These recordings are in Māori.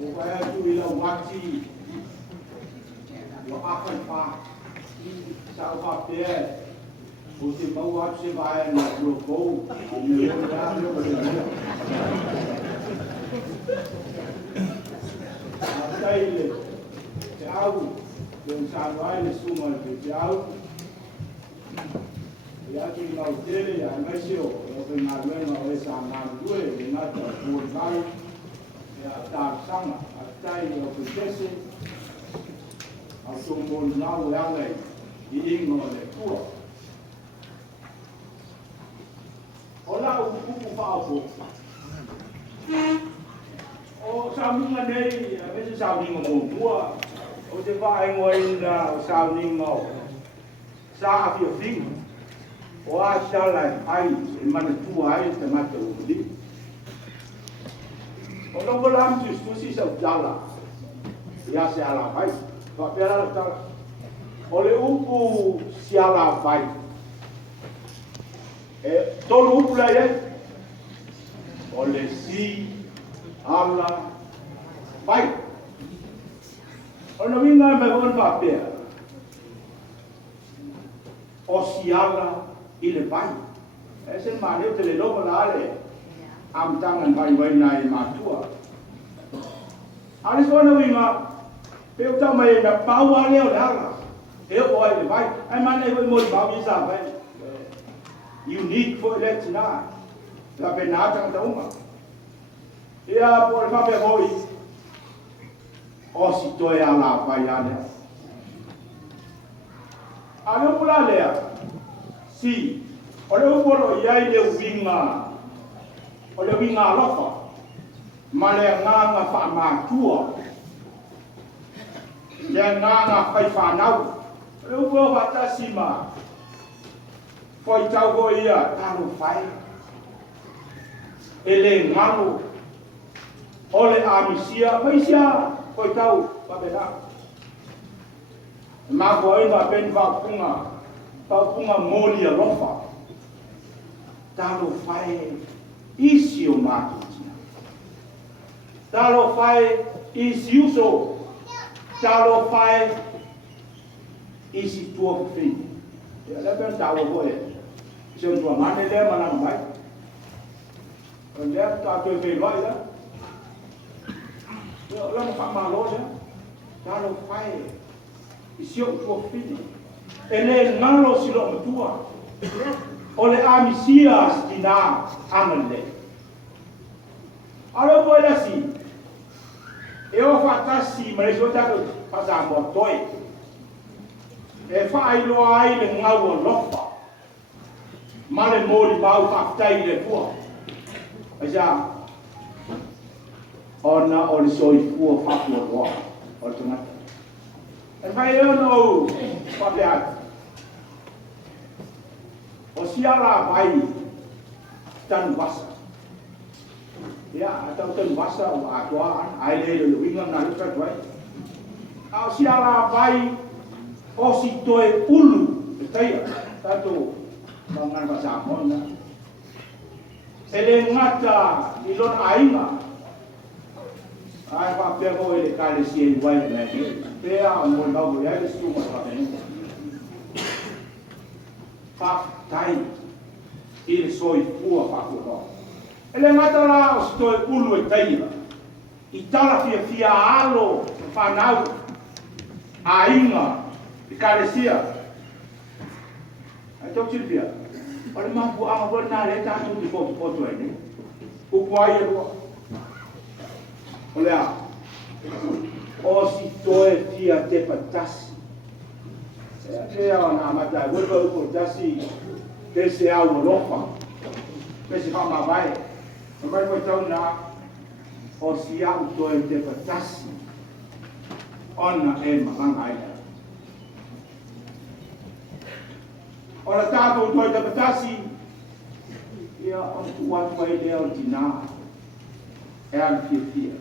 o vai atu ila wati o akan pa sa o pe o te mau atu se vai na roko me o ya no ko Taile, te au, te vai le suma te au. Ya ki mau tele ya mesio, o pe na lema o esa na due, le ngata o mai. Ya ta sanga, tai o pe tese. A so mo na o ya le, I ingo le tua. Ola o kuku pa o. O sauninga nei, a veces sauninga mo mua. O te vai ngoi na sauninga o. Sa afio finga. O a shala ai, e mana tua ai te mata o li. O no volam tu stusi sa jala. Ya se ala vai. Pa pera ta. O le upu si ala vai. E tolu upu la ye. O le si ala vai. O no vinga me von pa pera. O si ala ile vai. Ese mare te le logo la ale. Am tangan vai vai nai matua. Ale so na winga. Peu tau mai na pau ale o la. E o ile vai. Ai mane vai mo ba visa vai. Unique for let na. La penata ta uma. Ia por fa pe hoi. O si to ya la vai ale. Ale pula le. Si, ole upolo iai le winga, ole winga lofa, ma le nganga wha mātua, le nganga whai whanau, ole upolo watasi ma, whai tau ho ia, taro whai, e le ngalo, ole amisia, maisia, whai tau, wapena, ma ko ina ben wapunga, Paupunga moli a lofa. Talo fai isi o makitina. Talo fai isi uso. Talo fai isi tua fini. Ya leben talo boe. Sem tua mane le mana mai. Onde ta tu ve loi la. Yo la mo fa malo ya. Talo fai isi o tua fini. Ele ngalo silo mtua. Ole amisia stina amale. Alo bola si. Eu fatasi, mas eu já passar botoi. E fai lo ai le ngau lofa. Male moli bau fatai le tua. Aja. Ona ole soi fu fa fu lo. Automatic. E fai eu no papeado. O si ala vai tan wasa. Ya, atau tan wasa o atuan, ai le winga na luka tuai. O si ala vai o si toe ulu, tai tanto mangan bahasa mona. Ele ngata ilon ainga. Ai pa pego ele kale si vai na ni. Pea mo na go ya su ma pa ni. Pa tai il soi pua fa ko. Ele ngata la o sto ulu e tai. I tala fia alo fa nau ainga i kalesia. Ai tok silvia. Ora ma bu ama bo na le ta tu di po ni. O kwai ko. Olha. O si toe tia te patasi. Se ana mata vuelvo ko tasi. Ke se au lofa. Ke se fa ma vai. Vai ko tau na o si au toe te patasi. Ona e ma ai. Ora tato toe te patasi. Ia o tuat vai le o tina. E an fia.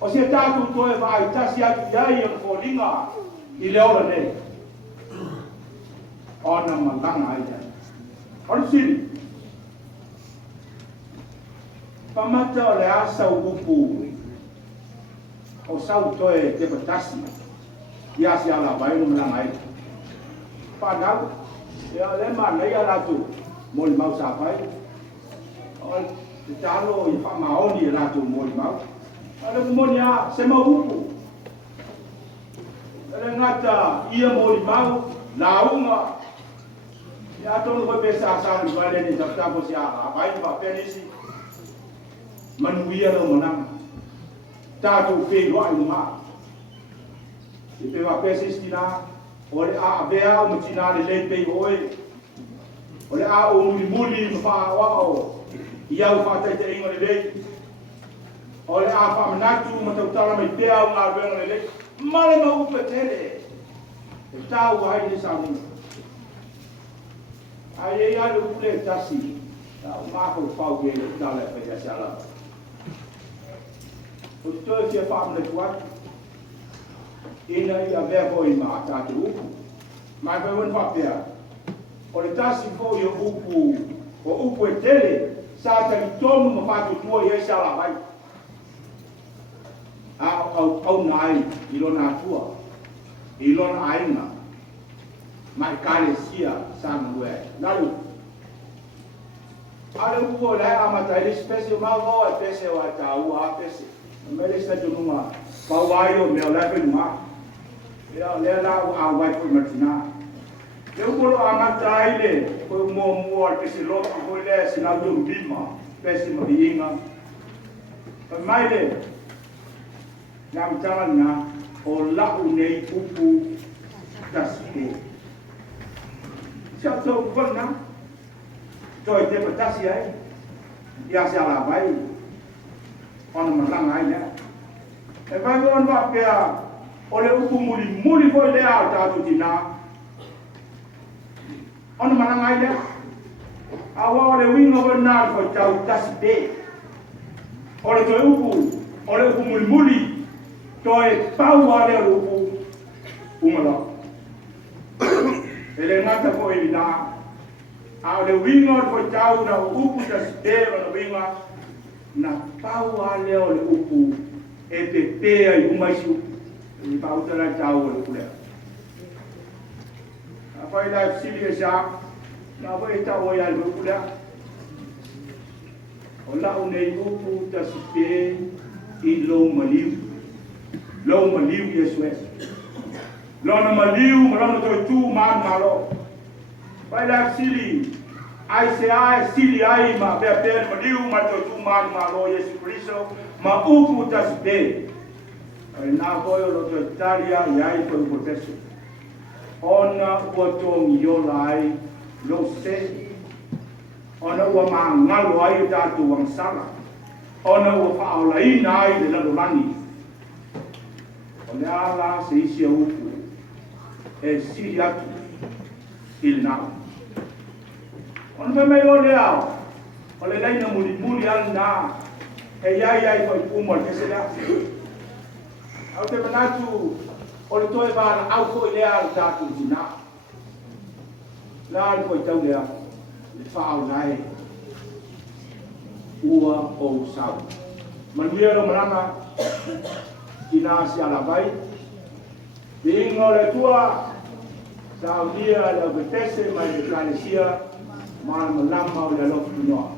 O se tato toe vai tasi atu iai o folinga I leo la nei. Ona mandanga ai tai. Ora siri. Pamata o le asa o upu. o sau toe te patasi ia sia la vai no la mai pa nau ia le ma nei ala tu mo le mau sa pai o te talo i fa maoni la tu mo le mau ala mo nia se mau upu ele ngata ia mo le mau la unga ia tonu ko pesa sa ni vale ni ta ko sia vai pa penisi manuia lo monang tatu fe lo ai ma e pe va pesis tina ore a vea o tina le le pe oi ore a o muli fa wa o ia o fa te ingo le ore a fa manatu mo te tala me pe o nga vengo le male mo pe tele e tau ai ni sa ni ai ia lo pule tasi ta ma ko fa ke ta le pe ya sala o to se fa me tuat ina ia vea ko i ma ta tu mai pe wen fa pia o le tasi fo yo upu o upu e tele sa ta tomu ma fa tu tuo ia sala vai au nai i lona tua i lona ainga mai kale sia sangue lalu ale upo la amata ile spesio ma vo e pese wa ta u a pese mele sta tu numa pa waio me la pe numa ya le la a wai ko matina eu polo amata ile ko mo pese lo ko le sina do bima pese ma yinga mai le nam tana o la unei upu tasike siap so vana joy te patasi ai ia se ala vai ona malang ai ya e vai on va pea o le upu muli foi le alta tu tina ona malang ai ya awa le wingo bana ko tau tasite o le joy upu muli toe pau ale upu umala ele ngata ko ina a le wingo ko tau na upu ta stero na winga na pau ale o le upu e te pe ai umaisu ni pau ta la tau le kule a pai la sili sa na vai tau ya le kule o la une upu ta ste i lo maliu lo maliu yesu lo na maliu marano to tu malo vai la sili ai se ai sili ai ma pe maliu ma to tu malo yesu kristo ma upu tasbe na voyo lo to taria ai to proteso ona o to mio lai lo se ona o ma ngalo ai ta tu wang sala ona o fa o lai nai de la lani ona ala se isi upu e sili atu il nao on va me lo leao o le leina muli anda e ai ko umo ke se la au te manatu o le toe va au ko le al tatu dina la ko tau le le fa au nai ua o sau manuelo marama dina si ala vai bingo le tua Saudia la betese mai de Malaysia mal melama o le lokuno